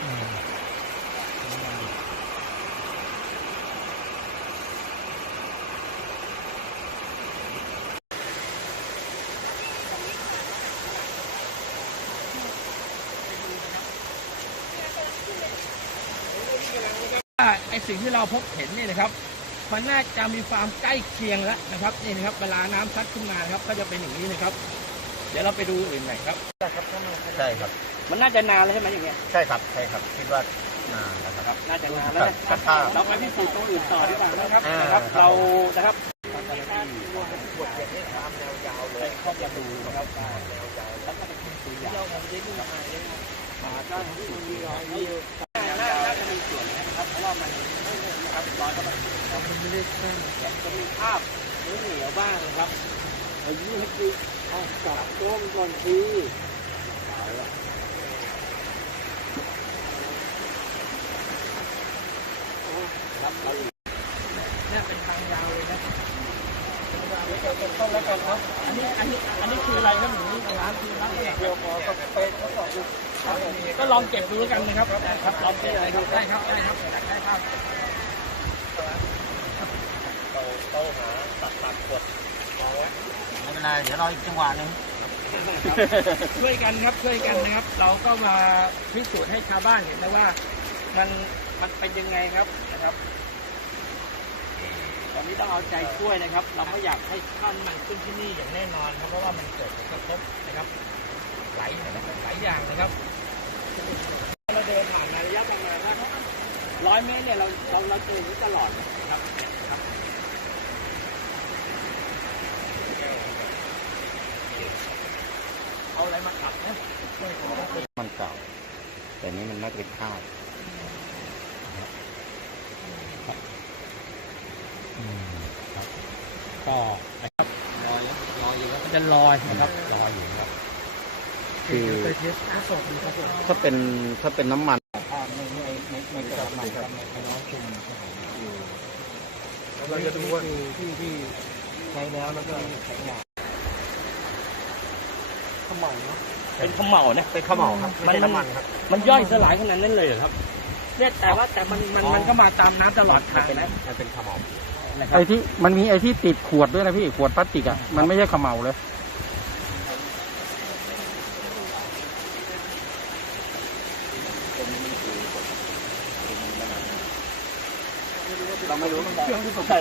ไอสิ่งที่เราพบเห็นนี่นะครับมันน่าจะมีความใกล้เคียงแล้วนะครับนี่นะครับ เวลาน้ําซัดขึ้นมาครับก็จะเป็นอย่างนี้นะครับ เดี๋ยวเราไปดูอื่นหน่อยครับ ใช่ครับมันน่าจะนานเลยใช่ไหมอย่างเงี้ยใช่ครับใช่ครับคิดว่าน่าจะนานแล้วนะครับเราไปพิสูจน์ตัวอื่นต่อดีกว่านะครับนะครับเรานะครับวดเจ็บที่ขาแนวยาวเลยครับขาแนวยาวแล้วก็เป็นสุยาที่เราทำได้ดีมากขาด้านสุมีรอยยิ้วขาหน้าจะมีส่วนนะครับเพราะว่ามันนะครับรอยก็ม่ไจะมีภาพเหนียวบ้างนะครับอายุให้ดูขาดก้มก่อนที่เนี่ยเป็นทางยาวเลยนะอันนี้คืออะไรครับหนูร้านคือร้านเดียวพอก็เป็นทดสอบดูก็ลองเก็บดูแล้วกันนะครับครับ ลองเก็บดูได้ครับ ได้ครับ ได้ครับเราต้าหา ตัด ตัดขวดไม่เป็นไร เดี๋ยวรอจังหวะหนึ่งช่วยกันครับ ช่วยกันนะครับ เราก็มาพิสูจน์ให้ชาวบ้านเห็นนะว่ามันมันเป็นยังไงครับนะครับ ตอนนี้ต้องเอาใจช่วยนะครับ เราไม่อยากให้ท่านมันขึ้นที่นี่อย่างแน่นอนครับ เพราะว่ามันเกิดกระทบนะครับหลายหลายอย่างนะครับเราเดินผ่านระยะทางนะครับร้อยเมตรเนี่ยเราเราเราเจออยู่ตลอดครับ เอาอะไรมาขับนีมันเก่า แต่นี้มันน่าจะเป็นข้าว่อบลอยอยู่ครมันจะลอยนะครับลอยอยู่ครับคือถ้าเป็นถ้าเป็นน้ำมันไม่ไม่ไม่ไม่ไม่ไม่ไม่ไม่ไม่เราจะดูว่าที่ที่ใช้แล้วแล้วก็แข็งอ่างขมเหลาเป็นขมเหลานะเป็นขมเหลาครับมันน้ำมันครับมันย่อยสลายขนาดนั้นเลยเหรอครับเนี่ยแต่ว่าแต่มันมันมันก็มาตามน้ำตลอดทางนะมันเป็นขมเหลาไอ้ที่มันมีไอ้ที่ติดขวดด้วยนะพี่ขวดพลาสติกอ่ะ มันไม่ใช่ขมเหลเลยเราไม่รู้มันเป